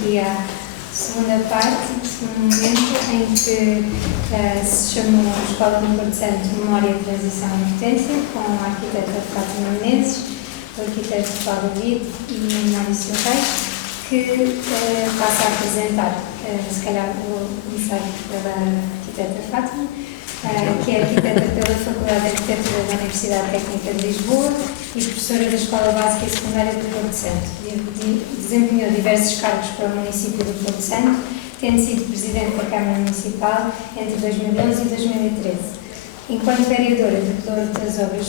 aqui à segunda parte, segundo momento, em que se chamou a Escola do Porto Santo Memória, Transição e Potência, com a arquiteta Fátima Menezes, o arquiteto Paulo Vito e o Maurício Reis, que passa a apresentar, se calhar vou começar pela arquiteta Fátima, que é arquiteta pela Faculdade de Arquitetura da Universidade Técnica de Lisboa e professora da Escola Básica e Secundária do Porto Santo. Desempenhou diversos cargos para o município do Porto Santo, tendo sido presidente da Câmara Municipal entre 2011 e 2013. Enquanto vereadora de das obras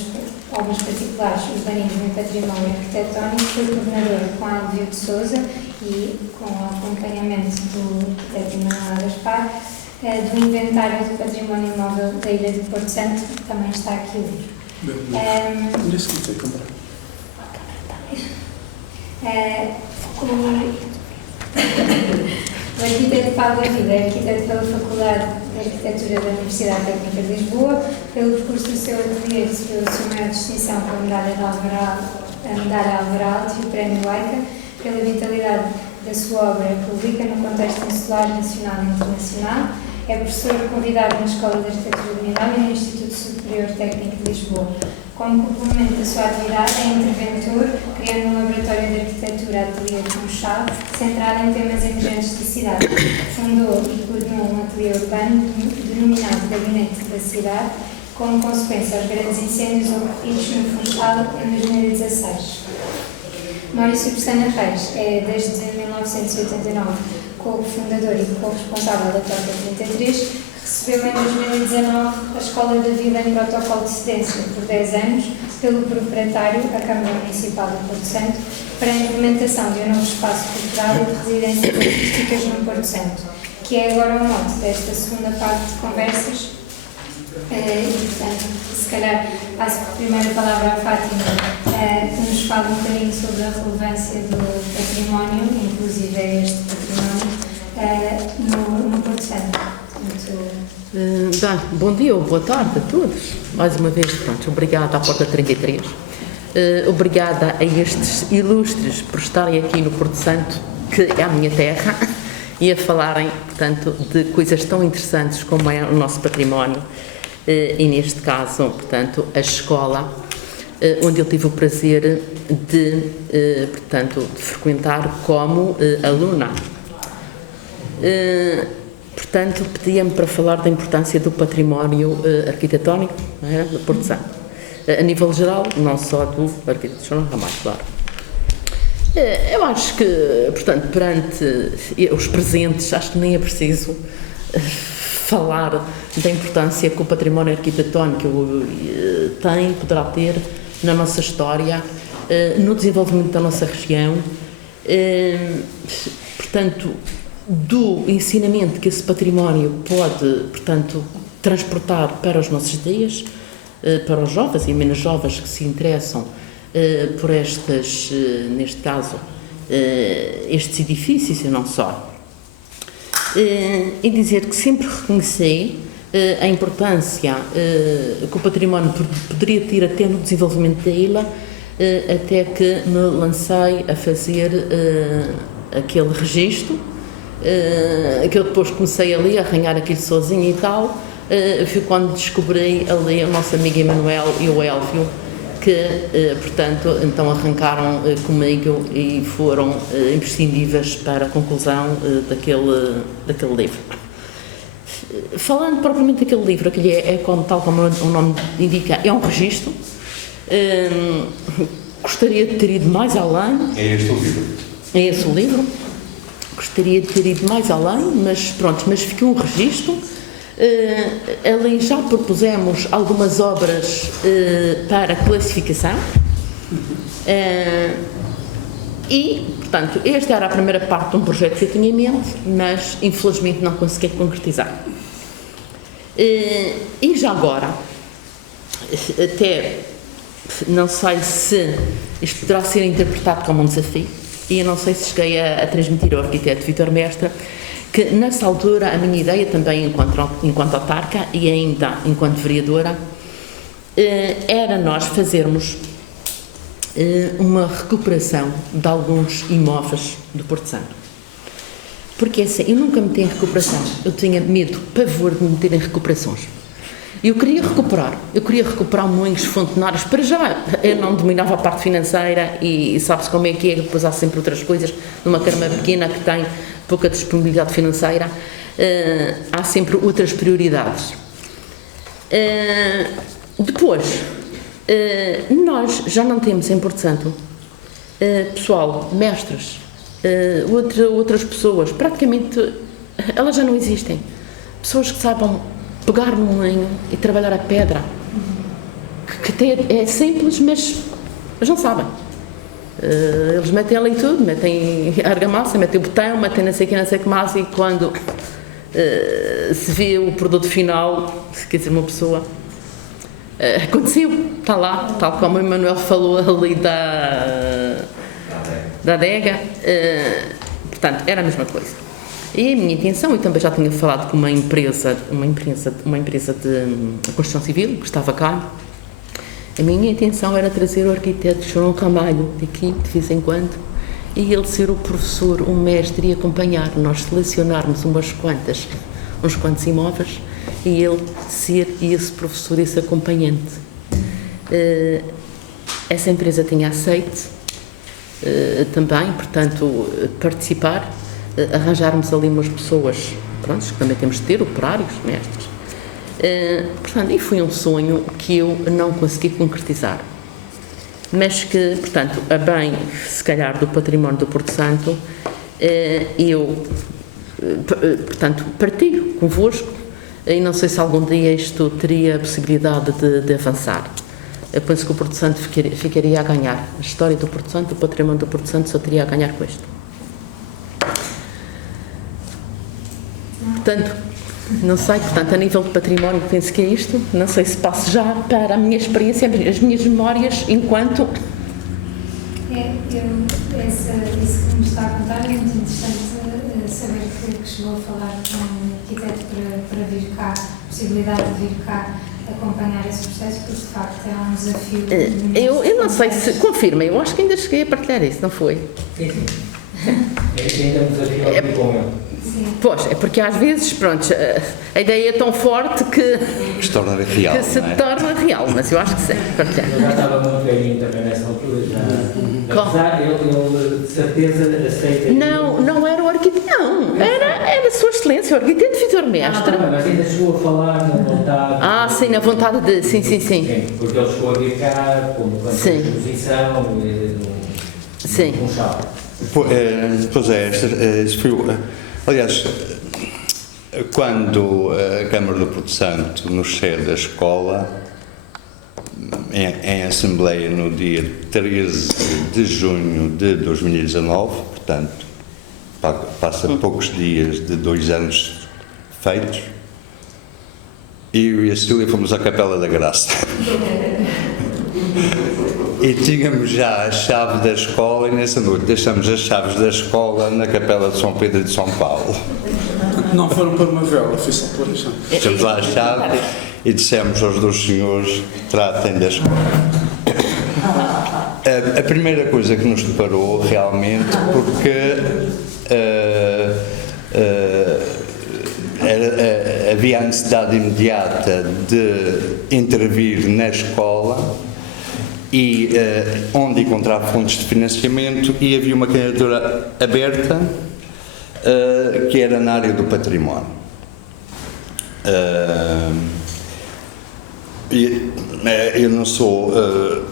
particulares, urbanismo e património arquitetónico, foi coordenadora com Alvio de Sousa e com o acompanhamento do arquiteto Manuel Gaspar, do inventário do património imóvel da Ilha do Porto Santo, que também está aqui o livro. O arquiteto Paulo Vida é arquiteto pela Faculdade de Arquitetura da Universidade Técnica de Lisboa. Pelo percurso do seu ateliê, recebeu a sua maior distinção com a medalha Alvarado e o Prémio Laika, pela vitalidade da sua obra pública no contexto insular, nacional e internacional. É professor convidado na Escola de Arquitetura de Milão e no Instituto Superior Técnico de Lisboa. Como complemento da sua atividade, é interventor, criando um laboratório de arquitetura Ateliê Funchal, centrado em temas emergentes da cidade. Fundou e coordenou um ateliê urbano denominado Gabinete da Cidade, como consequência aos grandes incêndios ocorridos no Funchal em 2016. Maurício Pestana Reis é, desde 1989, co-fundador e co-responsável da Toca 33, recebeu em 2019 a Escola da Vida em Protocolo de Cedência por 10 anos pelo proprietário, a Câmara Municipal do Porto Santo, para a implementação de um novo espaço cultural e de residências artísticas no Porto Santo, que é agora o mote desta segunda parte de conversas. E, portanto, se calhar passo primeiro a palavra à Fátima, que nos fala um bocadinho sobre a relevância do património, inclusive este património, no Porto Santo. Bom dia ou boa tarde a todos. Mais uma vez, pronto, obrigada à Porta 33. Obrigada a estes ilustres por estarem aqui no Porto Santo, que é a minha terra, e a falarem, portanto, de coisas tão interessantes como é o nosso património. E neste caso, portanto, a escola, onde eu tive o prazer de frequentar como aluna. Portanto, pedia-me para falar da importância do património arquitetónico, não é, do Porto Santo. A nível geral, não só do arquiteto João Ramalho, claro. Eu acho que, portanto, perante os presentes, acho que nem é preciso falar da importância que o património arquitetónico poderá ter na nossa história, no desenvolvimento da nossa região, portanto, do ensinamento que esse património pode, portanto, transportar para os nossos dias, para os jovens e menos jovens que se interessam por neste caso, estes edifícios e não só. E dizer que sempre reconheci a importância que o património poderia ter até no desenvolvimento da ilha, até que me lancei a fazer aquele registro, que eu depois comecei ali a arranhar aquilo sozinho e tal. Foi quando descobri ali o nosso amigo Emanuel e o Elvio, que, portanto, então arrancaram comigo e foram imprescindíveis para a conclusão daquele livro. Falando propriamente daquele livro, que tal como o nome indica, é um registro. Gostaria de ter ido mais além. É este o livro? É esse o livro. Gostaria de ter ido mais além, mas pronto, mas fica um registro. Ali já propusemos algumas obras para classificação e, portanto, esta era a primeira parte de um projeto que eu tinha em mente, mas infelizmente não consegui concretizar. E já agora, até não sei se isto poderá ser interpretado como um desafio, e eu não sei se cheguei a transmitir ao arquiteto Vítor Mestre que nessa altura a minha ideia também enquanto autarca e ainda enquanto vereadora era nós fazermos uma recuperação de alguns imóveis do Porto Santo. Porque assim, eu nunca meti em recuperação, eu tinha medo, pavor de me meter em recuperações. Eu queria recuperar moinhos fontenários, para já eu não dominava a parte financeira e sabe-se como é que é, depois há sempre outras coisas, numa carma pequena que tem pouca disponibilidade financeira, há sempre outras prioridades. Depois, nós já não temos em Porto Santo pessoal, mestres, outras pessoas, praticamente elas já não existem, pessoas que saibam pegar no moinho e trabalhar a pedra, que é simples, mas não sabem. Eles metem ali tudo, metem a argamassa, metem o botão, metem não sei o que mais, e quando se vê o produto final, quer dizer, uma pessoa aconteceu, está lá, tal como o Emanuel falou ali da adega, portanto, era a mesma coisa. E a minha intenção, eu também já tinha falado com uma empresa de construção civil, que estava cá. A minha intenção era trazer o arquiteto João Ramalho aqui, de vez em quando, e ele ser o professor, o mestre, e acompanhar, nós selecionarmos uns quantos imóveis, e ele ser esse professor, esse acompanhante. Essa empresa tinha aceite também, portanto, participar, arranjarmos ali umas pessoas, pronto, que também temos de ter, operários, mestres. Portanto, e foi um sonho que eu não consegui concretizar, mas que, portanto, a bem, se calhar, do património do Porto Santo, eu, portanto, partilho convosco, e não sei se algum dia isto teria a possibilidade de avançar. Eu penso que o Porto Santo ficaria a ganhar. A história do Porto Santo, o património do Porto Santo só teria a ganhar com isto. Portanto, não sei, portanto, a nível de património, penso que é isto. Não sei se passo já para a minha experiência, as minhas memórias, enquanto... Isso que me está a contar é muito interessante, saber que chegou a falar com um arquiteto para vir cá, a possibilidade de vir cá acompanhar esse processo, porque de facto é um desafio. Eu não sei se confirma, eu acho que ainda cheguei a partilhar isso, não foi? Sim. Ainda é um desafio com ele. Sim. Pois, é porque às vezes, pronto, a ideia é tão forte que se torna real. Que se torna real, mas eu acho que sim, partilhar. Eu já estava muito velhinho também nessa altura, apesar ele de certeza aceita. Não era o arquiteto, não, era a sua excelência, o arquiteto Vitor Mestre. Mas ainda chegou a falar na vontade. Sim, na vontade de, sim. Porque ele chegou a vir cá, como exposição, sim. chá. Pois é, isso foi... Aliás, quando a Câmara do Porto Santo nos cede a escola, em Assembleia no dia 13 de junho de 2019, portanto, passa poucos dias de 2 anos feitos, eu e a Cecília fomos à Capela da Graça. E tínhamos já a chave da escola, e nessa noite deixamos as chaves da escola na Capela de São Pedro de São Paulo. Não foram por uma vela, foi só por isso. Deixamos lá a chave e dissemos aos 2 senhores: tratem da escola. A primeira coisa que nos deparou realmente, porque havia a necessidade imediata de intervir na escola, e onde encontrar fontes de financiamento, e havia uma candidatura aberta que era na área do património. Eu não sou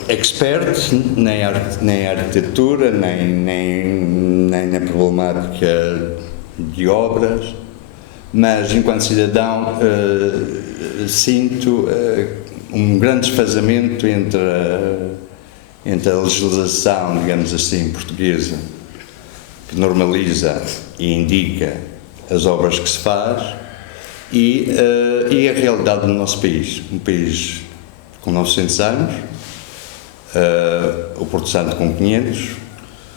expert nem em arquitetura, nem na problemática de obras, mas enquanto cidadão sinto um grande desfazamento entre a legislação, digamos assim, portuguesa, que normaliza e indica as obras que se faz, e a realidade do nosso país. Um país com 900 anos, o Porto Santo com 500,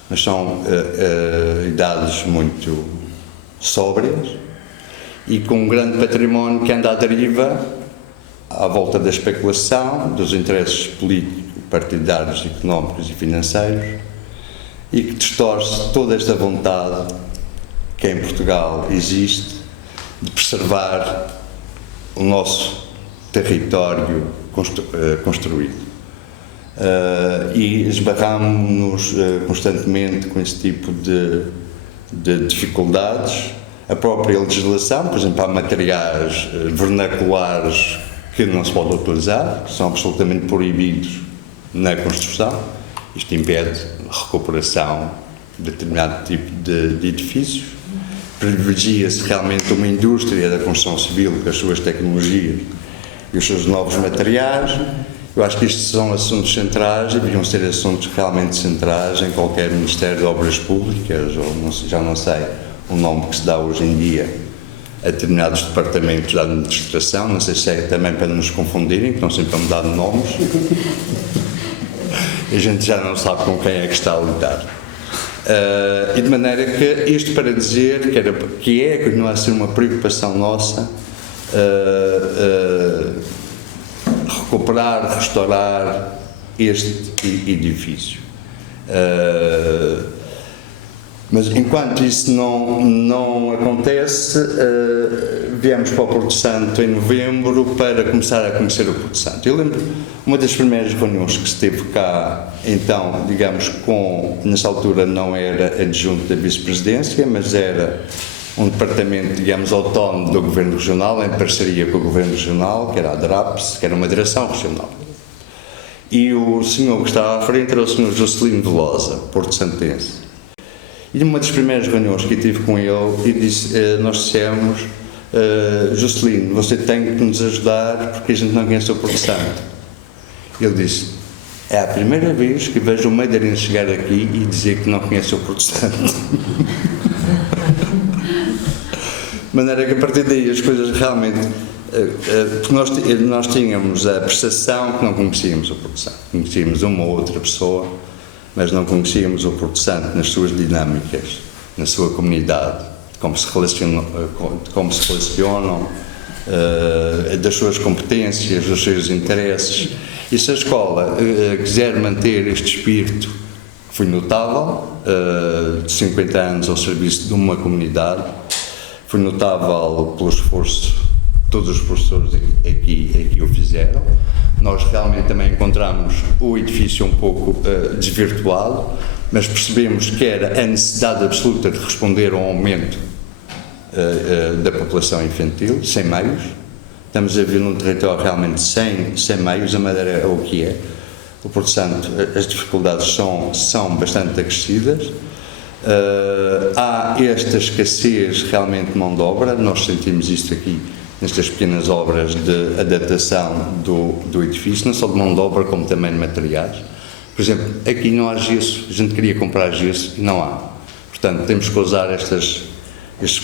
mas são idades muito sóbrias e com um grande património que anda à deriva à volta da especulação, dos interesses políticos, partidários, económicos e financeiros, e que distorce toda esta vontade que em Portugal existe, de preservar o nosso território construído. E esbarramos-nos constantemente com esse tipo de dificuldades. A própria legislação, por exemplo, há materiais vernaculares que não se pode utilizar, que são absolutamente proibidos na construção. Isto impede a recuperação de determinado tipo de edifícios. Privilegia-se realmente uma indústria da construção civil com as suas tecnologias e os seus novos materiais. Eu acho que estes são assuntos centrais e deviam ser assuntos realmente centrais em qualquer Ministério de Obras Públicas, ou não sei, já não sei o nome que se dá hoje em dia a determinados departamentos da administração, não sei se é também para nos confundirem, que estão sempre a mudar de nomes, e a gente já não sabe com quem é que está a lidar. E de maneira que isto para dizer que continua a ser uma preocupação nossa recuperar, restaurar este edifício. Mas enquanto isso não acontece, viemos para o Porto Santo em novembro para começar a conhecer o Porto Santo. Eu lembro uma das primeiras reuniões que esteve cá, então, digamos, nessa altura não era adjunto da vice-presidência, mas era um departamento, digamos, autónomo do Governo Regional, em parceria com o Governo Regional, que era a DRAPS, que era uma direção regional. E o senhor que estava à frente era o senhor Juscelino Velosa, porto-santense. E numa das primeiras reuniões que eu tive com ele, nós dissemos, Juscelino, você tem que nos ajudar porque a gente não conhece o Porto Santo. Ele disse, é a primeira vez que vejo um madeirense chegar aqui e dizer que não conhece o Porto Santo. De maneira que a partir daí as coisas realmente... Porque nós tínhamos a percepção que não conhecíamos o Porto Santo. Conhecíamos uma ou outra pessoa, mas não conhecíamos o Porto Santo nas suas dinâmicas, na sua comunidade, de como se relacionam, das suas competências, dos seus interesses. E se a escola quiser manter este espírito, que foi notável, de 50 anos ao serviço de uma comunidade, foi notável pelo esforço, todos os professores aqui o fizeram. Nós realmente também encontramos o edifício um pouco desvirtuado, mas percebemos que era a necessidade absoluta de responder ao aumento da população infantil, sem meios. Estamos a viver num território realmente sem meios, a Madeira é o que é. O Porto Santo, as dificuldades são bastante acrescidas. Há esta escassez realmente de mão de obra, nós sentimos isto aqui nestas pequenas obras de adaptação do edifício, não só de mão de obra como também de materiais. Por exemplo, aqui não há gesso, a gente queria comprar gesso e não há. Portanto, temos que usar estes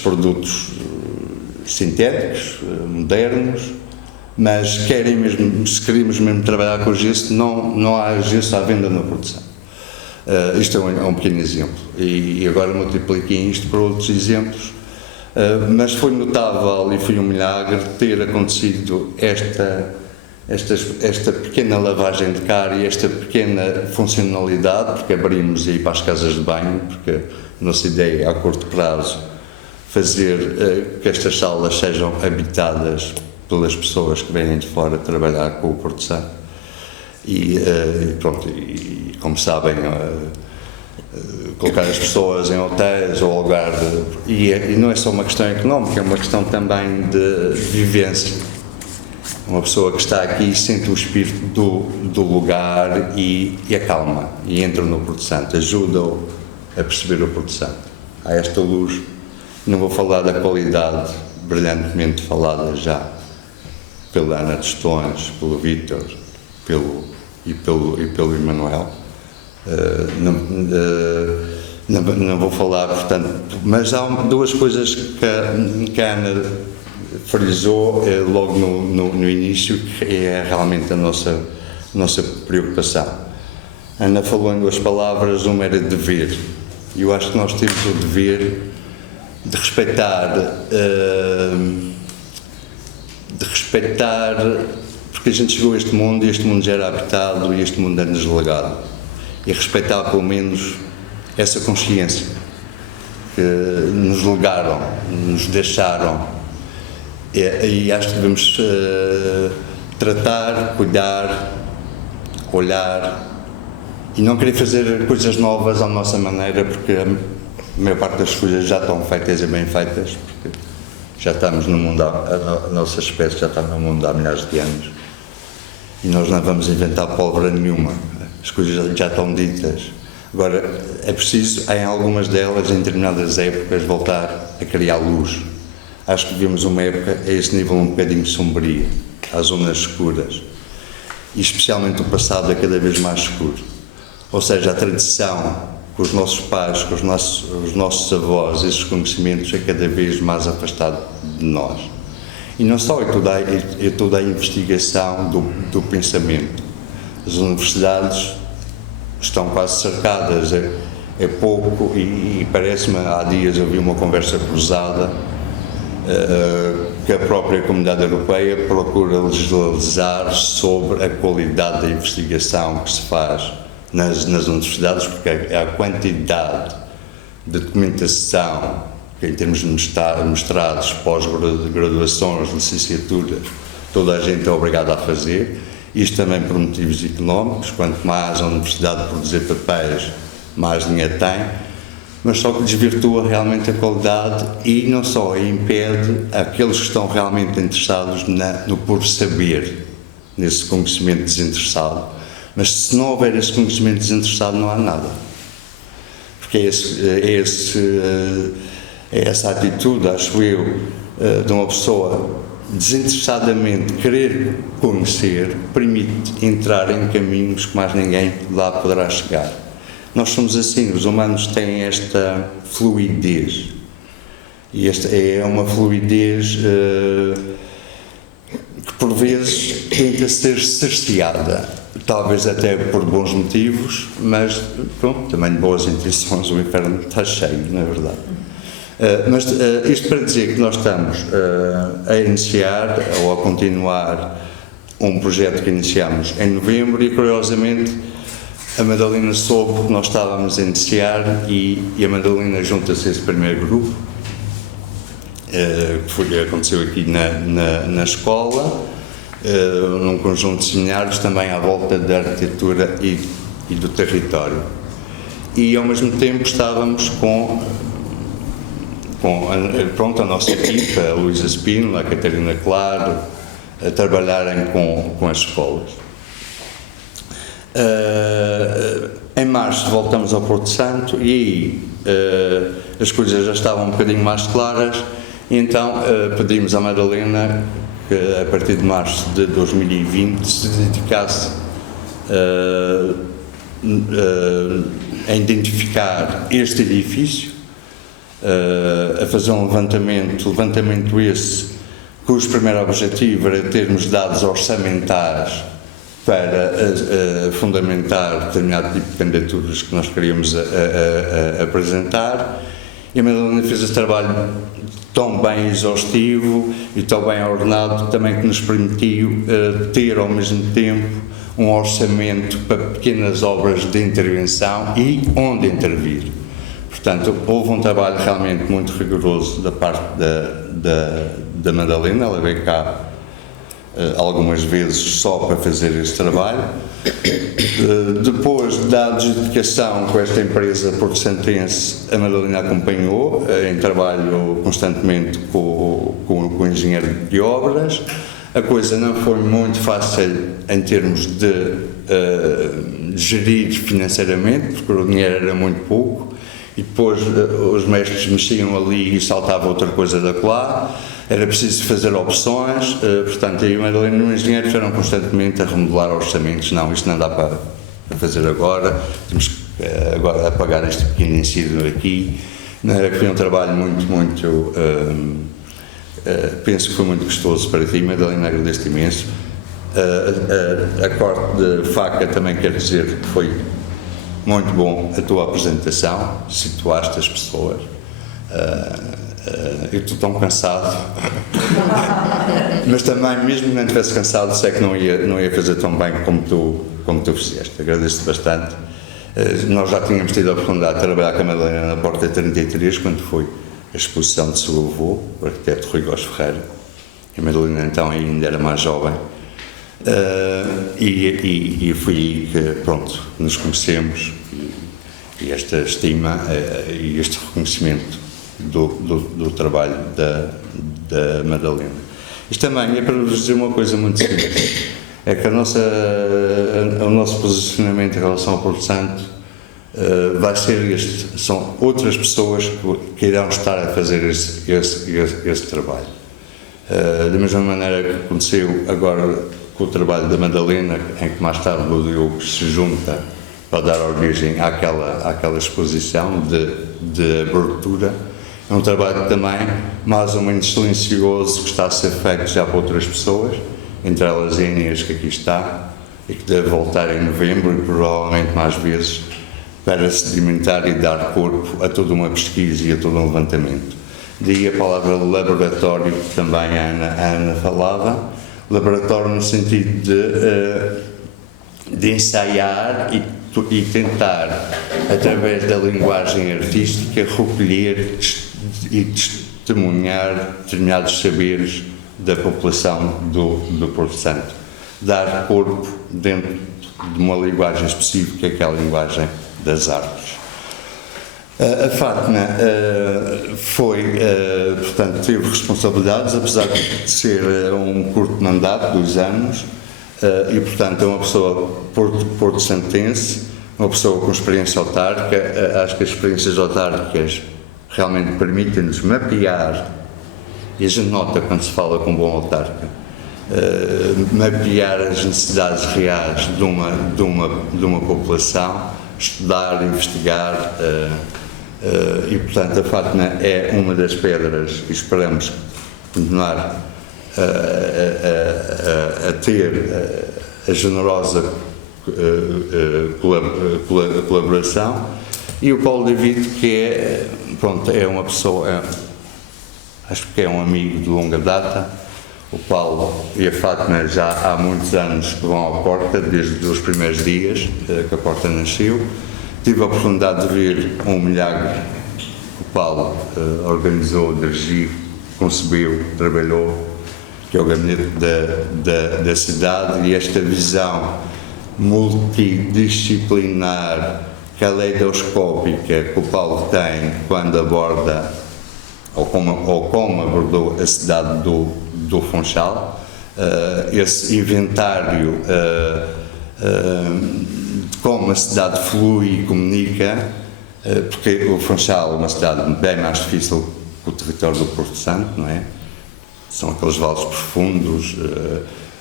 produtos sintéticos, modernos, mas se queremos mesmo trabalhar com gesso, não há gesso à venda na produção. Isto é um pequeno exemplo. E agora multipliquei isto para outros exemplos. Mas foi notável e foi um milagre ter acontecido esta pequena lavagem de cara e esta pequena funcionalidade, porque abrimos aí para as casas de banho, porque a nossa ideia é a curto prazo fazer que estas salas sejam habitadas pelas pessoas que vêm de fora trabalhar com o Porto Santo. E pronto, e como sabem, colocar as pessoas em hotéis ou lugar e não é só uma questão económica, é uma questão também de vivência. Uma pessoa que está aqui sente o espírito do lugar e acalma, e entra no Porto Santo, ajuda-o a perceber o Porto Santo. Há esta luz, não vou falar da qualidade brilhantemente falada já pela Ana Tostões, pelo Vítor e pelo Emanuel. Não vou falar, portanto, mas há duas coisas que a Ana frisou logo no início, que é realmente a nossa preocupação. A Ana falou em duas palavras, uma era dever, e eu acho que nós temos o dever de respeitar, porque a gente chegou a este mundo e este mundo já era habitado e este mundo é-nos legado. E respeitar pelo menos essa consciência. que nos legaram, nos deixaram, e acho que devemos tratar, cuidar, olhar e não querer fazer coisas novas à nossa maneira, porque a maior parte das coisas já estão feitas e bem feitas, porque já estamos no mundo, a nossa espécie já está no mundo há milhares de anos e nós não vamos inventar pólvora nenhuma, as coisas já estão ditas. Agora, é preciso, em algumas delas, em determinadas épocas, voltar a criar luz. Acho que vivemos uma época a esse nível um bocadinho sombria, às zonas escuras, e especialmente o passado é cada vez mais escuro. Ou seja, a tradição com os nossos pais, com os nossos avós, esses conhecimentos é cada vez mais afastado de nós. E não só, é toda a investigação do pensamento. As universidades estão quase cercadas, é pouco, e parece-me, há dias eu vi uma conversa cruzada, que a própria Comunidade Europeia procura legislar sobre a qualidade da investigação que se faz nas universidades, porque a quantidade de documentação, que em termos de mestrados, pós-graduações, licenciaturas, toda a gente é obrigada a fazer, isto também por motivos económicos, quanto mais a universidade produzir papéis, mais dinheiro tem, mas só que desvirtua realmente a qualidade e não só impede aqueles que estão realmente interessados no puro saber, nesse conhecimento desinteressado. Mas se não houver esse conhecimento desinteressado, não há nada. Porque é essa atitude, acho eu, de uma pessoa desinteressadamente querer conhecer, permite entrar em caminhos que mais ninguém lá poderá chegar. Nós somos assim, os humanos têm esta fluidez, e esta é uma fluidez que por vezes tenta ser cerceada, talvez até por bons motivos, mas pronto, também de boas intenções o inferno está cheio, não é verdade? Mas isto para dizer que nós estamos a iniciar ou a continuar um projeto que iniciamos em novembro e, curiosamente, a Madalena soube que nós estávamos a iniciar e a Madalena junta-se a esse primeiro grupo, que aconteceu aqui na escola, num conjunto de seminários também à volta da arquitetura e do território. E, ao mesmo tempo, estávamos com a nossa equipa, a Luísa Espínola, a Catarina Claro, a trabalharem com as escolas. Em março voltamos ao Porto Santo e aí as coisas já estavam um bocadinho mais claras, e então pedimos à Madalena que a partir de março de 2020 se dedicasse a identificar este edifício, a fazer um levantamento esse cujo primeiro objetivo era termos dados orçamentais para fundamentar determinado tipo de candidaturas que nós queríamos apresentar, e a Madalena fez esse trabalho tão bem exaustivo e tão bem ordenado também que nos permitiu ter ao mesmo tempo um orçamento para pequenas obras de intervenção e onde intervir. Portanto, houve um trabalho realmente muito rigoroso da parte da Madalena. Ela veio cá algumas vezes só para fazer este trabalho. Depois da adjudicação com esta empresa porto-santense, a Madalena acompanhou em trabalho constantemente com o engenheiro de obras. A coisa não foi muito fácil em termos de gerir financeiramente, porque o dinheiro era muito pouco, e depois os mestres mexiam ali e saltava outra coisa da lá. Era preciso fazer opções, portanto, eu e a Madalena e o engenheiro estiveram constantemente a remodelar orçamentos. Não, isto não dá para fazer agora, temos que agora apagar este pequeno incídio aqui. Foi um trabalho muito penso que foi muito gostoso para ti, Madalena, agradeço-te imenso. A corte de faca também quero dizer que foi muito bom a tua apresentação, situaste as pessoas. Eu estou tão cansado, mas também, mesmo que não estivesse cansado, sei que não ia fazer tão bem como tu fizeste. Agradeço-te bastante. Nós já tínhamos tido a oportunidade de trabalhar com a Madalena na Porta 33, quando foi a exposição de seu avô, o arquiteto Rui Góes Ferreira. A Madalena então ainda era mais jovem. E foi aí que, pronto, nos conhecemos e esta estima e este reconhecimento do trabalho da Madalena. Isto também é para vos dizer uma coisa muito simples, é que o nosso posicionamento em relação ao Porto Santo vai ser este, são outras pessoas que irão estar a fazer esse trabalho. Da mesma maneira que aconteceu agora com o trabalho da Madalena, em que mais tarde o Diogo se junta para dar origem àquela exposição de abertura. É um trabalho também mais ou menos silencioso que está a ser feito já por outras pessoas, entre elas a Inês, que aqui está, e que deve voltar em novembro e provavelmente mais vezes, para sedimentar e dar corpo a toda uma pesquisa e a todo um levantamento. Daí a palavra laboratório, que também a Ana falava, laboratório no sentido de ensaiar e tentar, através da linguagem artística, recolher e testemunhar determinados saberes da população do Porto Santo. Dar corpo dentro de uma linguagem específica, que é a linguagem das artes. A Fátima portanto, teve responsabilidades, apesar de ser um curto mandato, 2 anos, e, portanto, é uma pessoa porto-santense, uma pessoa com experiência autárquica. Acho que as experiências autárquicas realmente permitem-nos mapear, e a gente nota quando se fala com um bom autarca, mapear as necessidades reais de uma população, estudar, investigar, e, portanto, a Fátima é uma das pedras e esperamos continuar a ter a generosa colaboração. E o Paulo David, que é uma pessoa, acho que é um amigo de longa data. O Paulo e a Fátima já há muitos anos que vão à Porta, desde os primeiros dias que a Porta nasceu. Tive a oportunidade de ver um milagre que o Paulo organizou, dirigiu, concebeu, trabalhou, que é o gabinete da cidade, e esta visão multidisciplinar, caleidoscópica que o Paulo tem quando aborda, ou como abordou a cidade do Funchal, esse inventário de como a cidade flui e comunica, porque o Funchal é uma cidade bem mais difícil que o território do Porto Santo, não é? São aqueles vales profundos.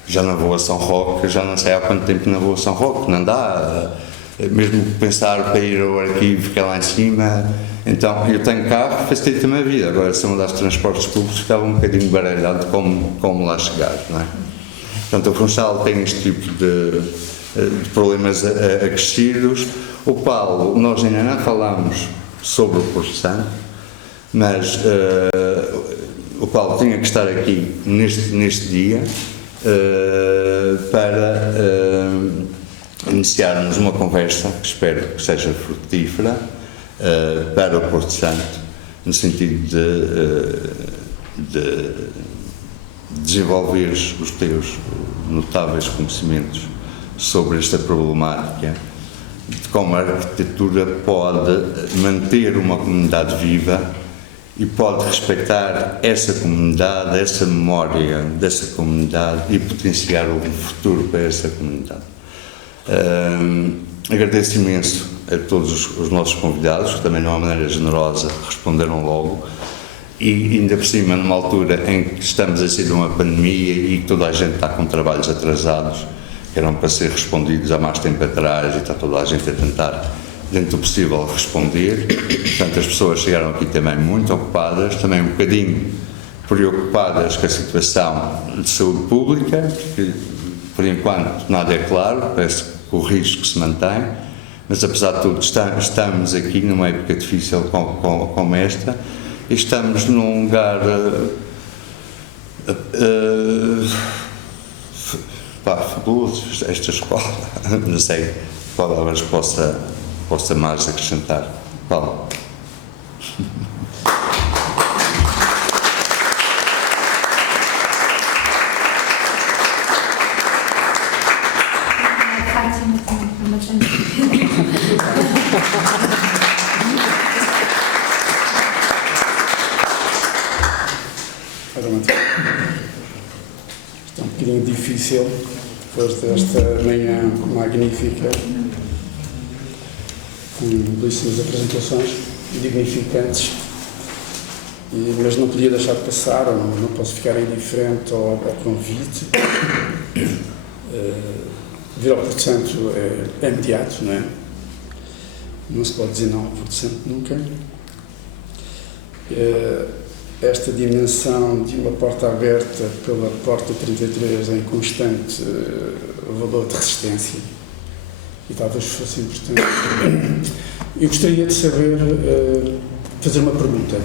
Já não vou a São Roque, já não sei há quanto tempo não vou a São Roque, não dá. Mesmo pensar para ir ao arquivo que é lá em cima. Então, eu tenho carro, facilita-me a vida. Agora, se eu mudasse transportes públicos, estava um bocadinho baralhado de como lá chegar, não é? Portanto, o Funchal tem este tipo de problemas acrescidos. O Paulo, nós ainda não falámos sobre o Porto Santo, mas o Paulo tinha que estar aqui neste dia para iniciarmos uma conversa que espero que seja frutífera para o Porto Santo, no sentido de desenvolver os teus notáveis conhecimentos sobre esta problemática, de como a arquitetura pode manter uma comunidade viva e pode respeitar essa comunidade, essa memória dessa comunidade e potenciar um futuro para essa comunidade. Agradeço imenso a todos os nossos convidados, que também de uma maneira generosa responderam logo, e ainda por cima numa altura em que estamos a sair de uma pandemia e que toda a gente está com trabalhos atrasados, que eram para ser respondidos há mais tempo atrás, e está toda a gente a tentar, dentro do possível, responder. Portanto, as pessoas chegaram aqui também muito ocupadas, também um bocadinho preocupadas com a situação de saúde pública, que por enquanto nada é claro, parece que o risco se mantém, mas apesar de tudo estamos aqui numa época difícil como esta, e estamos num lugar fabuloso, esta escola, não sei que palavras possa possa mais acrescentar. Paulo. Fátima tem bastante. Está um bocadinho difícil, depois desta manhã magnífica, com belíssimas apresentações, dignificantes, mas não podia deixar de passar, ou não posso ficar indiferente ao convite. Vir ao Porto Santo é imediato, não é? Não se pode dizer não ao Porto Santo nunca. Esta dimensão de uma porta aberta pela porta 33 em constante valor de resistência, e talvez fosse importante. Eu gostaria de saber, fazer uma pergunta,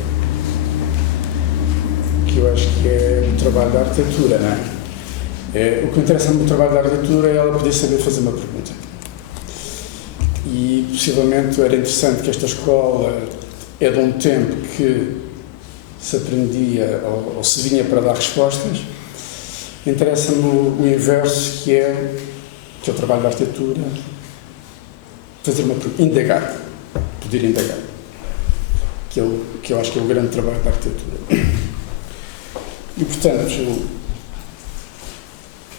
que eu acho que é o trabalho da arquitetura, não é? O que interessa no trabalho da arquitetura é ela poder saber fazer uma pergunta. E possivelmente era interessante que esta escola é de um tempo que se aprendia ou se vinha para dar respostas. Interessa-me o inverso, que é o trabalho da arquitetura, fazer uma pergunta, indagar, poder indagar, que eu acho que é o grande trabalho da arquitetura. E, portanto,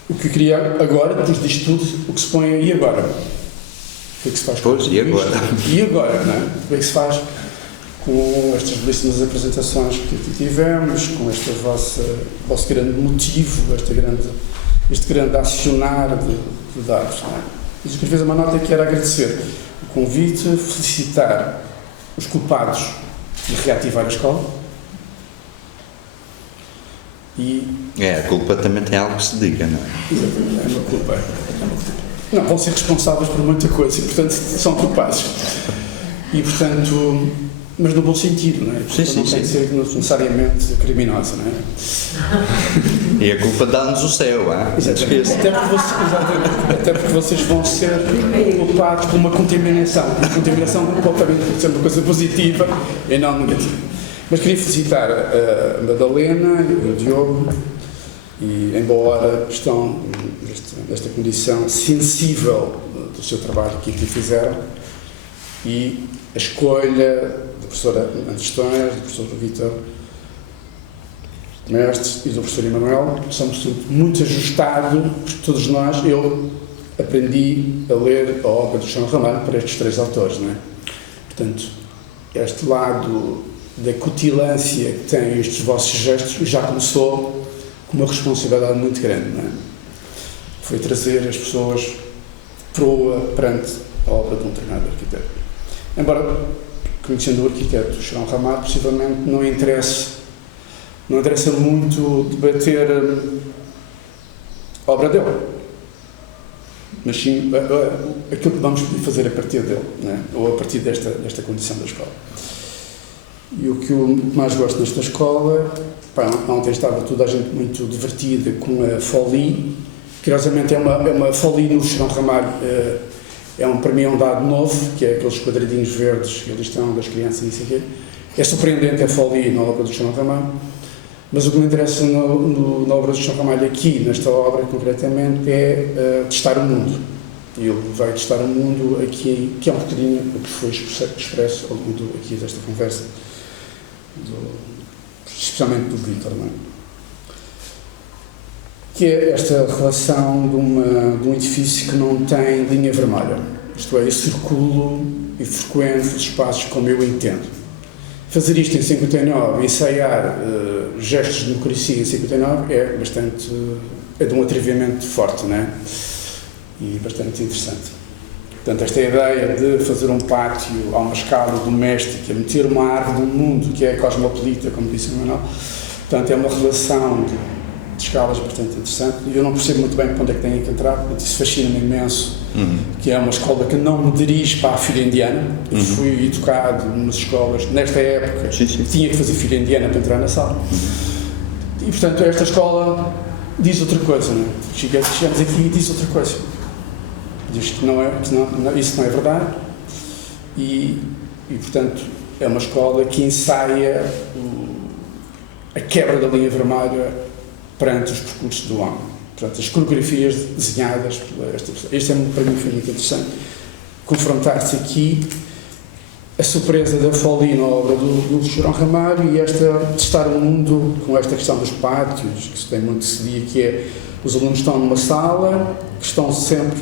o que eu queria agora, depois disto tudo, o que se põe e agora? O que é que se faz com e agora? E agora, não é? O que é que se faz com estas belíssimas apresentações que aqui tivemos, com este vosso grande motivo, este grande acionar de dados, não é? Mas eu queria fazer uma nota que era agradecer o convite, felicitar os culpados de reativar a escola. A culpa também tem algo que se diga, não é? Exatamente, é uma culpa. Não, vão ser responsáveis por muita coisa e, portanto, são culpados. E, portanto, mas no bom sentido, não é? Sim, não tem que ser necessariamente criminosa, não é? E a culpa dá-nos o céu, não esqueça. Até porque vocês vão ser culpados por uma contaminação. Uma contaminação pode também ser uma coisa positiva e não negativa. Mas queria felicitar a Madalena e o Diogo, e embora estão nesta condição sensível do seu trabalho que aqui fizeram, e a escolha da professora Antestónia, do professor Vítor Mestres e do professor Emanuel, somos muito ajustados, porque todos nós, eu aprendi a ler a obra do João Ramalho para estes três autores, não é? Portanto, este lado da cutilância que têm estes vossos gestos já começou com uma responsabilidade muito grande, não é? Foi trazer as pessoas de proa perante a obra de um determinado arquiteto. Embora, conhecendo o arquiteto João Ramalho, possivelmente não interessa muito debater a obra dele, mas sim aquilo que vamos fazer a partir dele, não é? Ou a partir desta condição da escola. E o que eu mais gosto nesta escola, ontem estava toda a gente muito divertida com a folie. Curiosamente é uma folie no João Ramalho, para mim é um dado novo, que é aqueles quadradinhos verdes que eles estão das crianças e isso aqui. É surpreendente a folie na obra do João Ramalho, mas o que me interessa na obra do João Ramalho aqui, nesta obra concretamente, é testar o mundo. E ele vai testar o mundo aqui, que é um bocadinho o que foi expresso ao longo aqui desta conversa, especialmente do Vítor, não é? Que é esta relação de um edifício que não tem linha vermelha, isto é, eu circulo e frequento os espaços como eu entendo. Fazer isto em 59, ensaiar gestos de democracia em 59 é de um atrevimento forte, não é? E bastante interessante. Portanto, esta ideia de fazer um pátio a uma escala doméstica, meter uma árvore do mundo que é cosmopolita, como disse o Manuel, portanto, é uma relação de escalas bastante interessante. E eu não percebo muito bem para onde é que tenho que entrar, portanto, isso fascina-me imenso, que é uma escola que não me dirige para a filha indiana. Eu fui educado nas escolas, nesta época, tinha que fazer filha indiana para entrar na sala. E, portanto, esta escola diz outra coisa, não é? Chegamos aqui e diz outra coisa. Diz que isso não é verdade, e portanto, é uma escola que ensaia a quebra da linha vermelha perante os percursos do homem. Portanto, as coreografias desenhadas por esta pessoa. Este para mim foi muito interessante. Confrontar-se aqui a surpresa da Foli na obra do João Ramalho e testar o mundo com esta questão dos pátios, que se tem muito se dia, que é os alunos estão numa sala, que estão sempre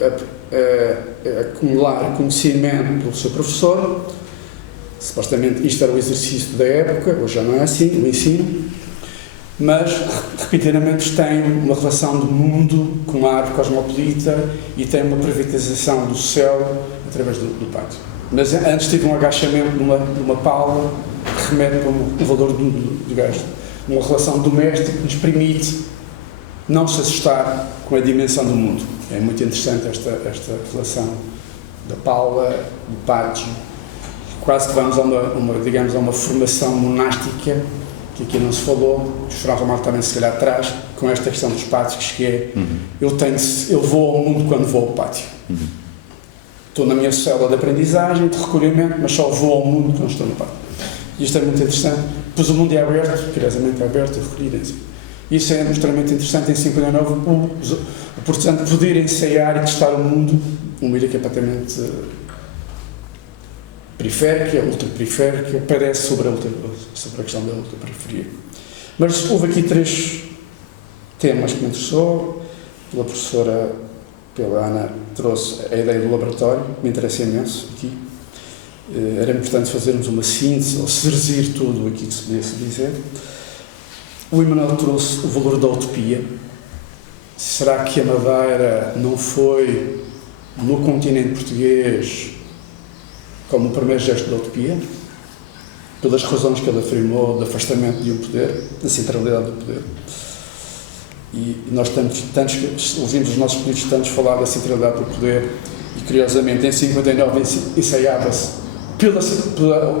a acumular conhecimento pelo seu professor. Supostamente isto era o exercício da época, hoje já não é assim, o ensino, mas repetidamente tem uma relação do mundo com a árvore cosmopolita e tem uma privatização do céu através do pátio. Mas antes tive um agachamento numa paula que remete para o valor do gasto. Uma relação doméstica que nos permite não se assustar com a dimensão do mundo. É muito interessante esta relação da paula, do pátio. Quase que vamos a uma formação monástica, que aqui não se falou, o João Ramalho também se calhar traz, com esta questão dos pátios, que é, eu vou ao mundo quando vou ao pátio. Estou na minha célula de aprendizagem, de recolhimento, mas só vou ao mundo quando estou no pátio. E isto é muito interessante, pois o mundo é aberto, curiosamente é aberto a recolhida. Isso é extremamente interessante em 59, portanto, poder ensaiar e testar o mundo, uma ilha completamente periférica, ultraperiférica, parece sobre a questão da ultraperiferia. Mas houve aqui 3 temas que me interessou. Pela professora, pela Ana, trouxe a ideia do laboratório, que me interessa imenso aqui. Era importante fazermos uma síntese, ou serzir tudo aqui que se podia dizer. O Emanuel trouxe o valor da utopia. Será que a Madeira não foi, no continente português, como o primeiro gesto da utopia? Pelas razões que ele afirmou, do afastamento de um poder, da centralidade do poder. E nós ouvimos os nossos políticos tantos falar da centralidade do poder, e curiosamente em 59 ensaiava-se,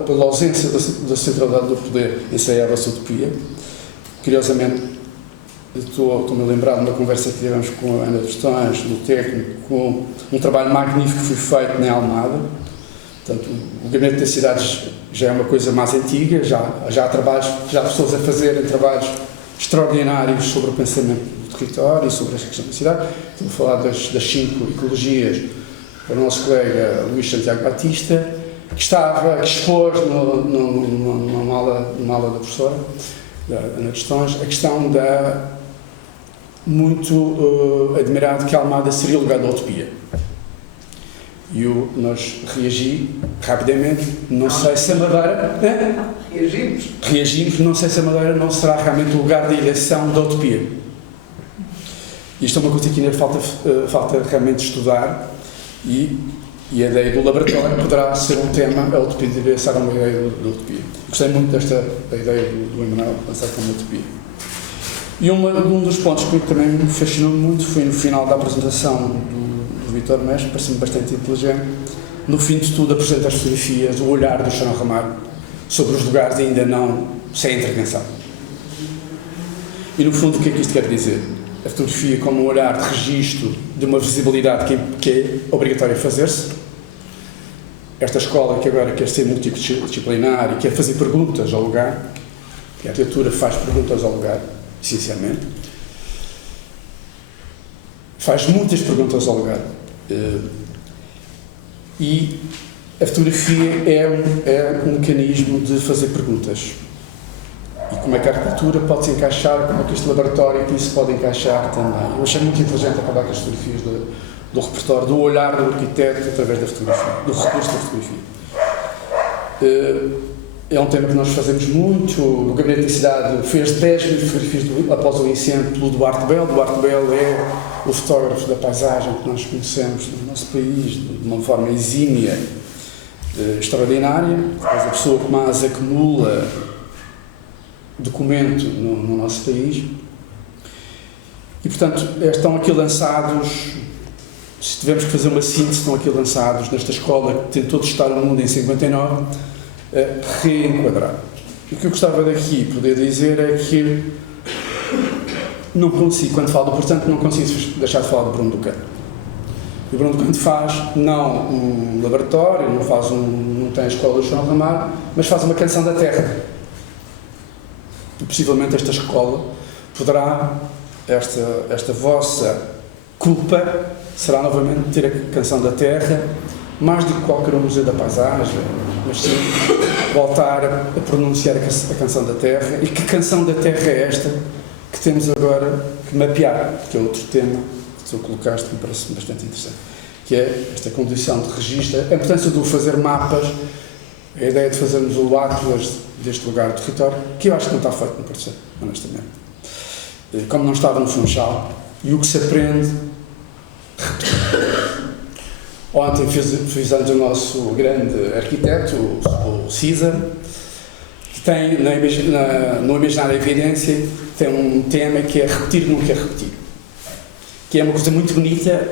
pela ausência da centralidade do poder, ensaiava-se a utopia. Curiosamente, estou-me a lembrar de uma conversa que tivemos com a Ana Tostões, no técnico, com um trabalho magnífico que foi feito na Almada. Portanto, o Gabinete das Cidades já é uma coisa mais antiga, já há trabalhos, já há pessoas a fazerem trabalhos extraordinários sobre o pensamento do território e sobre a questão da cidade. Estou a falar das 5 ecologias para o nosso colega Luís Santiago Batista, que expôs numa aula da professora, da Ana Tostões, a questão da muito admirado que a Almada seria o lugar da utopia. E nós reagi rapidamente, não sei se a Madeira... Reagimos, não sei se a Madeira não será realmente o lugar da eleição da utopia. Isto é uma coisa que ainda falta realmente estudar e a ideia do laboratório poderá ser um tema, a utopia deveria ser uma ideia da utopia. Gostei muito desta ideia do Emanuel, pensar como utopia. E um dos pontos que também me fascinou muito foi no final da apresentação do Vítor Mestre, parece-me bastante inteligente. No fim de tudo, apresenta as fotografias, o olhar do João Ramalho sobre os lugares ainda não sem intervenção. E no fundo, o que é que isto quer dizer? A fotografia como um olhar de registro de uma visibilidade que é obrigatória a fazer-se. Esta escola que agora quer ser multidisciplinar e quer fazer perguntas ao lugar, que a arquitetura faz perguntas ao lugar, essencialmente. Faz muitas perguntas ao lugar. E a fotografia é um mecanismo de fazer perguntas. E como é que a arquitetura pode se encaixar, como é que este laboratório aqui se pode encaixar também. Eu achei muito inteligente acabar com as fotografias do repertório, do olhar do arquiteto através da fotografia, do recurso da fotografia. É um tema que nós fazemos muito. O Gabinete da Cidade fez 10 mil fotografias após o incêndio pelo Duarte Belo. Duarte Belo é o fotógrafo da paisagem que nós conhecemos no nosso país de uma forma exímia, extraordinária. Depois a pessoa que mais acumula documento no nosso país. E, portanto, estão aqui lançados, se tivermos que fazer uma síntese, estão aqui lançados nesta escola que tentou testar o mundo em 59, reenquadrar. O que eu gostava daqui poder dizer é que não consigo, quando falo do portanto, não consigo deixar de falar de Bruno Ducano. E o Bruno, quando faz, não um laboratório, não tem a escola do João Ramalho, mas faz uma canção da terra. E possivelmente esta escola poderá, esta vossa culpa será novamente ter a canção da terra, mais do que qualquer museu da paisagem, mas sim voltar a pronunciar a canção da terra. E que canção da terra é esta que temos agora que mapear, que é outro tema que tu colocaste que me parece bastante interessante, que é esta condição de registro, a importância de fazer mapas, a ideia de fazermos o atlas deste lugar do território, que eu acho que não está feito no Porto, honestamente. Como não estava no Funchal, e o que se aprende, ontem fiz anos o nosso grande arquiteto, o César, que tem no Imaginário da Evidência, tem um tema que é repetir não quer repetir, que é uma coisa muito bonita,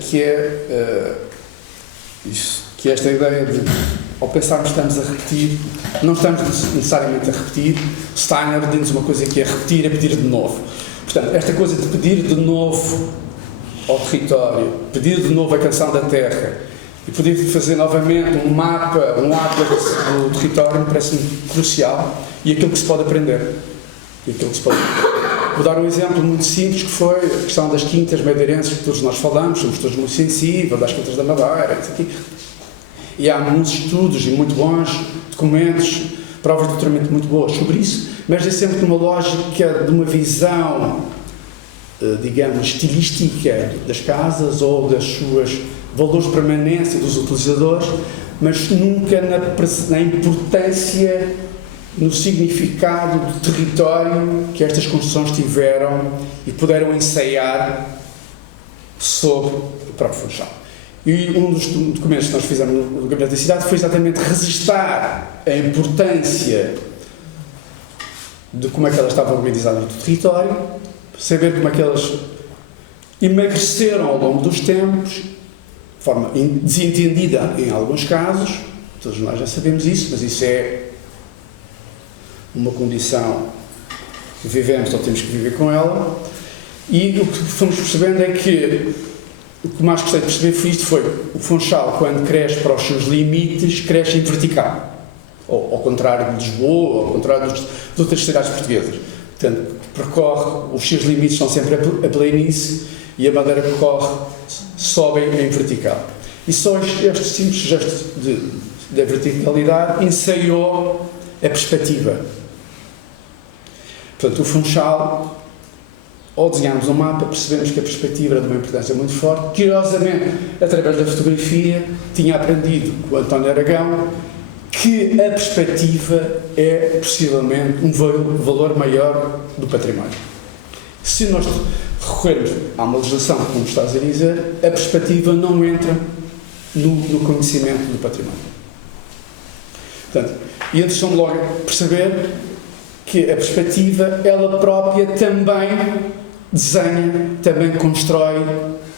que é isso, que é esta ideia de, ao pensarmos que estamos a repetir, não estamos necessariamente a repetir. Steiner diz uma coisa que é repetir, é pedir de novo. Portanto, esta coisa de pedir de novo ao território, pedir de novo a canção da terra e poder fazer novamente um mapa, um atlas do território, me parece-me crucial, e aquilo que se pode aprender. Vou dar um exemplo muito simples, que foi a questão das quintas madeirenses, que todos nós falamos, somos todos muito sensíveis, das quintas da Madeira, etc. E há muitos estudos e muito bons documentos, provas de doutoramento muito boas sobre isso, mas é sempre numa lógica de uma visão, digamos, estilística das casas ou das suas valores de permanência dos utilizadores, mas nunca na importância, no significado do território que estas construções tiveram e puderam ensaiar sobre o próprio Funchal. E um dos documentos que nós fizemos no Gabinete da Cidade foi exatamente registar a importância de como é que elas estavam organizadas no território, saber como é que elas emagreceram ao longo dos tempos, de forma desentendida em alguns casos, todos nós já sabemos isso, mas isso é uma condição que vivemos ou temos que viver com ela. E o que fomos percebendo é que o que mais gostei de perceber foi o Funchal, quando cresce para os seus limites, cresce em vertical. Ao contrário de Lisboa, ao contrário de outras cidades portuguesas. Portanto, percorre, os seus limites são sempre a planície e a Madeira percorre, sobe em vertical. E só este simples gesto da verticalidade ensaiou a perspectiva. Portanto, o Funchal, ao desenharmos um mapa, percebemos que a perspectiva era de uma importância muito forte. Curiosamente, através da fotografia, tinha aprendido com o António Aragão que a perspectiva é, possivelmente, um valor maior do património. Se nós recorrermos a uma legislação, como estás a dizer, a perspectiva não entra no conhecimento do património. Portanto, e interessou-me logo perceber que a perspectiva, ela própria também desenha, também constrói,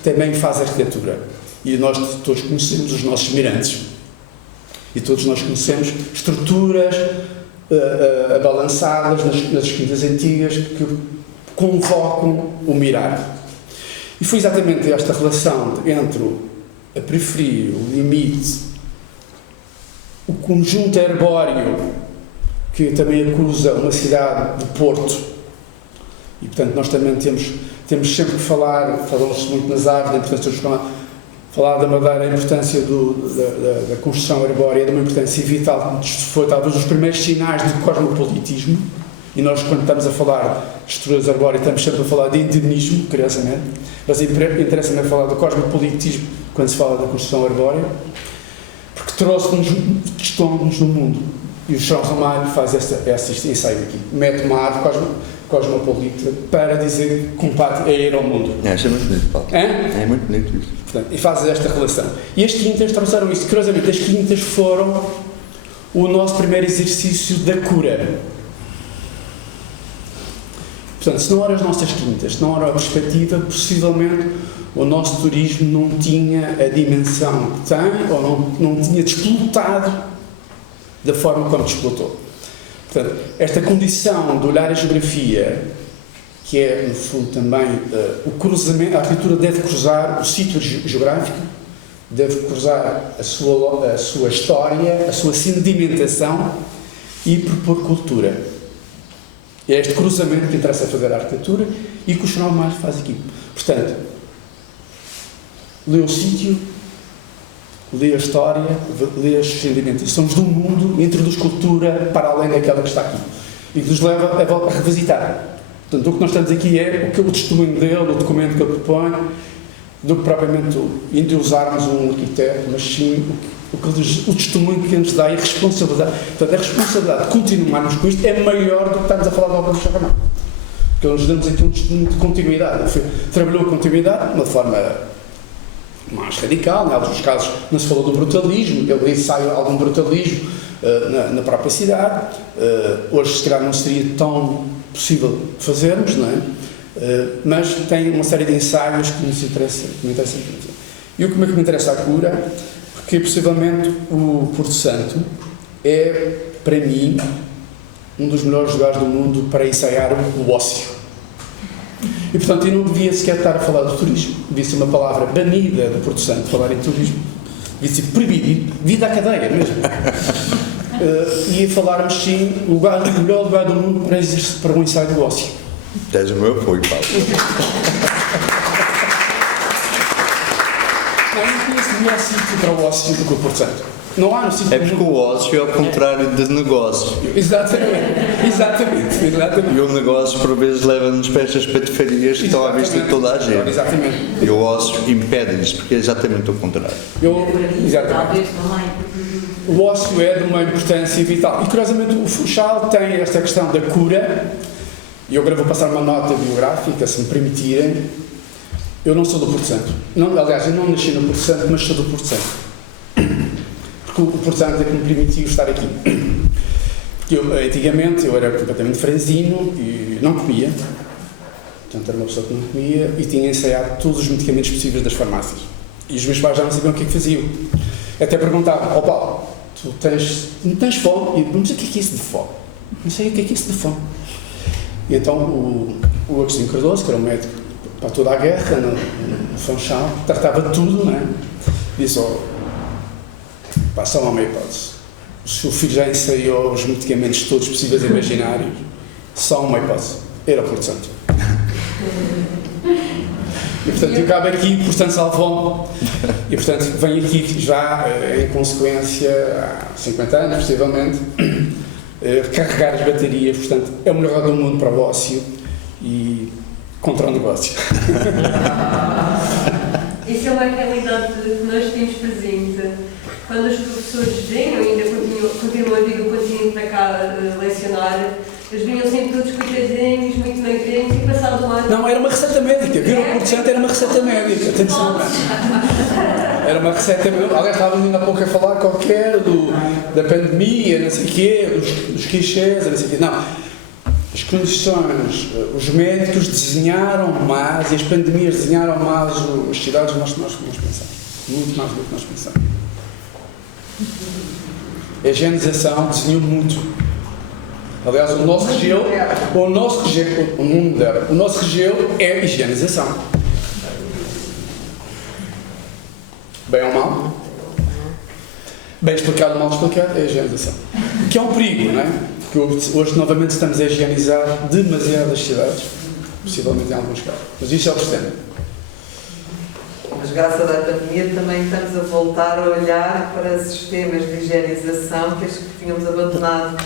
também faz arquitetura. E nós todos conhecemos os nossos mirantes. E todos nós conhecemos estruturas abalançadas nas quintas antigas que convocam o mirar. E foi exatamente esta relação entre a periferia, o limite, o conjunto arbóreo, que também acusa uma cidade de Porto, e portanto nós também temos sempre que falamos muito nas árvores, da importância dos falar da Madeira, a importância da construção arbórea, de uma importância vital, foi talvez os primeiros sinais de cosmopolitismo, e nós quando estamos a falar de estruturas arbóreas estamos sempre a falar de endemismo, curiosamente, mas interessa-me falar do cosmopolitismo quando se fala da construção arbórea, porque trouxe-nos questões no mundo. E o João Ramalho faz esse ensaio aqui. Mete uma árvore cosmopolita para dizer que combate a ir ao mundo. Isso é muito bonito, Paulo. É muito bonito isso. Portanto, e faz esta relação. E as quintas trouxeram isso. Curiosamente, as quintas foram o nosso primeiro exercício da cura. Portanto, se não eram as nossas quintas, se não era a perspectiva, possivelmente o nosso turismo não tinha a dimensão que tem, ou não tinha desplotado da forma como explotou. Portanto, esta condição de olhar a geografia que é, no fundo, também o cruzamento. A arquitetura deve cruzar o sítio geográfico, deve cruzar a sua história, a sua sedimentação e propor cultura. É este cruzamento que interessa fazer a arquitetura e que o Jornal Mais faz aqui. Portanto, lê o sítio, lê a história, lê as sedimentações do mundo, introduz cultura para além daquela que está aqui e que nos leva a revisitar. Portanto, o que nós estamos aqui é o testemunho dele, o documento que ele propõe, do que propriamente endeusarmos um arquiteto, mas sim o testemunho que nos dá e a responsabilidade. Portanto, a responsabilidade de continuarmos com isto é maior do que estarmos a falar da obra do Charramão. Porque nós damos aqui um testemunho de continuidade. Trabalhou a continuidade de uma forma mais radical, em alguns casos não se falou do brutalismo, ele ensaia algum brutalismo na própria cidade. Hoje, se calhar, não seria tão possível fazermos, não é? Mas tem uma série de ensaios que me interessam muito. E o que me interessa a cura, porque possivelmente o Porto Santo é, para mim, um dos melhores lugares do mundo para ensaiar o ócio. E, portanto, eu não devia sequer estar a falar do turismo, devia ser uma palavra banida do Porto Santo, falar em turismo, devia ser proibido, vida à cadeia mesmo. E falarmos, sim, o melhor lugar do mundo para um ensaio do ócio. Tens o meu apoio, Paulo. Não conheço melhor sítio para o ócio do que o Porto Santo. Não há no sítio. É porque o ócio é o contrário de negócio. Exatamente. E o negócio, por vezes, leva-nos para estas patifarias que estão à vista de toda a gente. Exatamente. E o ócio impede-nos, porque é exatamente o contrário. Exatamente. O ócio é de uma importância vital. E, curiosamente, o Funchal tem esta questão da cura. E eu agora vou passar uma nota biográfica, se me permitirem. Eu não sou do Porto Santo. Aliás, eu não nasci no Porto Santo, mas sou do Porto Santo. Porque o Porto Santo é que me permitiu estar aqui. Porque antigamente eu era completamente franzino e não comia. Portanto, era uma pessoa que não comia e tinha ensaiado todos os medicamentos possíveis das farmácias. E os meus pais já não sabiam o que é que faziam. Até perguntavam: Paulo, não tens fome? E eu não sei o que é isso de fome. Não sei o que é isso de fome. E então o Agostinho Cardoso, que era um médico para toda a guerra, no Funchal, tratava de tudo, não é? Disse: só uma hipótese. O seu filho já ensaiou os medicamentos todos possíveis e imaginários. Só uma hipótese. Era o Porto Santo. E portanto eu acabo aqui, portanto salvo-me. E portanto venho aqui já em consequência há 50 anos, possivelmente, carregar as baterias. Portanto é o melhor do mundo para o ócio e contra o negócio. Isso é uma realidade que nós temos presente. Quando os professores vinham, ainda continuam a vir do continente para cá lecionar, eles vinham sempre todos cuidadinhos, muito magrinhos e passado um ano... Não, era uma receita médica. Vir ao Porto Santo era uma receita médica. Atenção. Era uma receita médica. Aliás, estávamos ainda há pouco a falar qualquer da pandemia, não sei o quê, dos clichês, não sei o quê. Não. As condições, os médicos desenharam mais e as pandemias desenharam mais as cidades do que nós pensamos. Muito mais do que nós pensamos. A higienização desenhou muito. Aliás, o nosso regeu é a higienização. Bem ou mal? Bem explicado ou mal explicado é a higienização. Que é um perigo, não é? Porque hoje novamente estamos a higienizar demasiadas cidades, possivelmente em alguns casos. Mas isso é o sistema. Mas graças à pandemia também estamos a voltar a olhar para sistemas de higienização que tínhamos abandonado.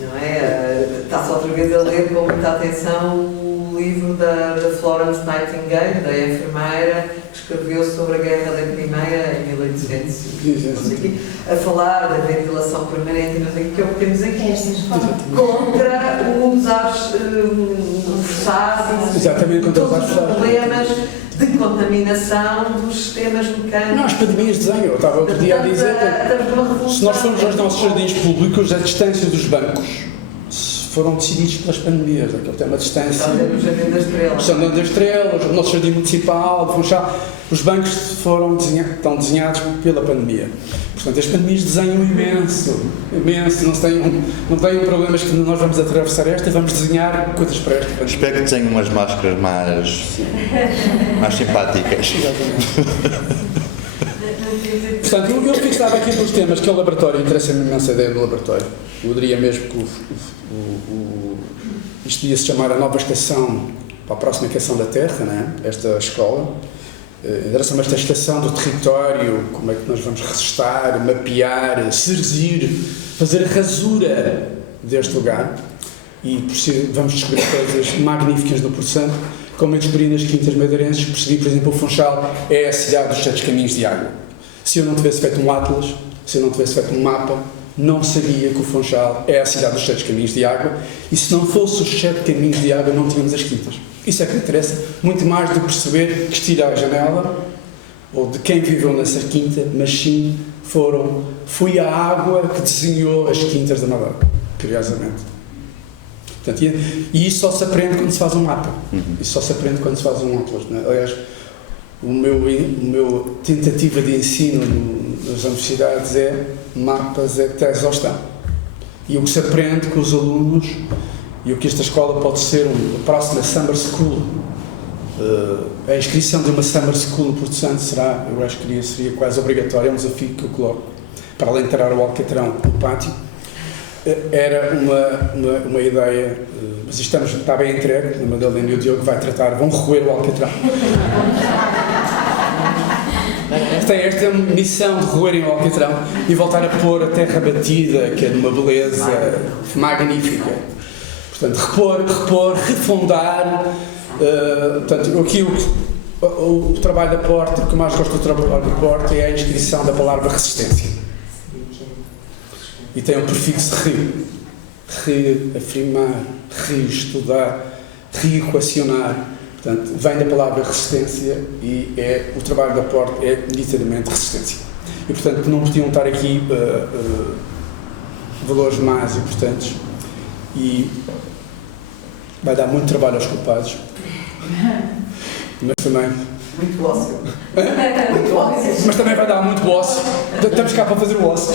Não é? Está-se outra vez a ler com muita atenção o livro da Florence Nightingale, da enfermeira, que escreveu sobre a Guerra da Crimeia em 1800, a falar da ventilação permanente, que é o que temos aqui, contra os ares forçados, exatamente, contra todos os problemas de contaminação dos sistemas mecânicos. Não, as pandemias de desenho. Eu estava outro dia a dizer que se nós formos aos nossos jardins públicos, a distância dos bancos foram decididos pelas pandemias, aquele tema de distância. O Jardim da Estrela. O Jardim da Estrela, o nosso Jardim Municipal, de Funchal, os bancos estão desenhados pela pandemia. Portanto, as pandemias desenham imenso, não tenham problemas que nós vamos atravessar esta e vamos desenhar coisas para esta pandemia. Espero que desenhem umas máscaras mais simpáticas. Portanto, eu fixava aqui nos temas que é o laboratório, interessa-me imenso a ideia do laboratório. Eu diria mesmo que isto ia se chamar a nova estação para a próxima estação da Terra, né? Esta escola. Interessa-me esta estação do território, como é que nós vamos resistar, mapear, serzir, fazer a rasura deste lugar. E vamos descobrir coisas magníficas no Porto, como eu descobri nas Quintas Madeirenses, percebi, por exemplo, o Funchal é a cidade dos 7 caminhos de água. Se eu não tivesse feito um atlas, se eu não tivesse feito um mapa, não sabia que o Funchal é a cidade dos 7 caminhos de água, e se não fosse os 7 caminhos de água, não tínhamos as quintas. Isso é que me interessa, muito mais do que perceber que estira a janela, ou de quem viveu nessa quinta, mas sim foi a água que desenhou as quintas da Madeira, curiosamente. Portanto, e isso só se aprende quando se faz um mapa. Isso só se aprende quando se faz um atlas. Né? Aliás, o meu tentativa de ensino nas universidades é mapas, é até exaustão. E o que se aprende com os alunos, e o que esta escola pode ser a próxima Summer School, a inscrição de uma Summer School no Porto Santo será, eu acho que seria quase obrigatório, é um desafio que eu coloco, para além de entrar o alcatrão no pátio. Era uma ideia, mas está bem entregue, a Madalena e o Diogo vão roer o alcatrão. Tem esta missão de roerem o alcatrão e voltar a pôr a terra batida, que é de uma beleza magnífica. Portanto, repor, refundar. Portanto, aqui o trabalho da Porta, o que eu mais gosto do trabalho da Porta é a inscrição da palavra resistência. E tem um prefixo reafirmar, reestudar, reequacionar. Portanto, vem da palavra resistência e o trabalho da Porta é literalmente resistência. E, portanto, não podiam estar aqui valores mais importantes e vai dar muito trabalho aos culpados, mas também... Muito ócio. Muito ócio. Mas também vai dar muito ócio. Estamos cá para fazer o ócio.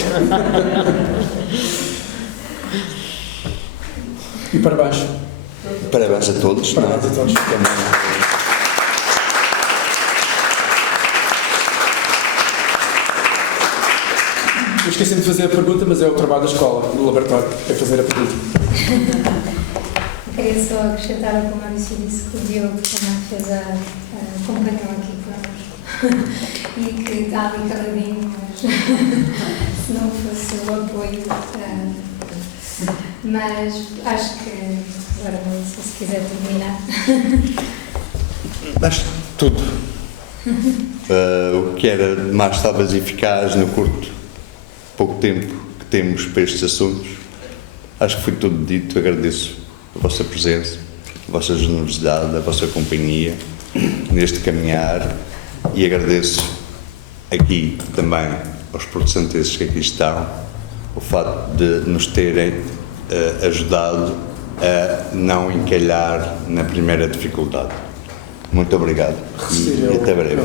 E parabéns. Parabéns a todos. Parabéns a todos. Eu esqueci-me de fazer a pergunta, mas é o trabalho da escola, do laboratório, é fazer a pergunta. Queria só acrescentar ao que o Maurício disse, que o Diogo também acompanhou aqui connosco e que está ali caladinho, mas se não fosse o apoio. Mas acho que agora, Maurício, se quiser terminar. Acho que tudo. O que era mais talvez eficaz no pouco tempo que temos para estes assuntos, acho que foi tudo dito. Agradeço a vossa presença, a vossa generosidade, a vossa companhia neste caminhar e agradeço aqui também aos porto-santenses que aqui estão o facto de nos terem ajudado a não encalhar na primeira dificuldade. Muito obrigado e até breve.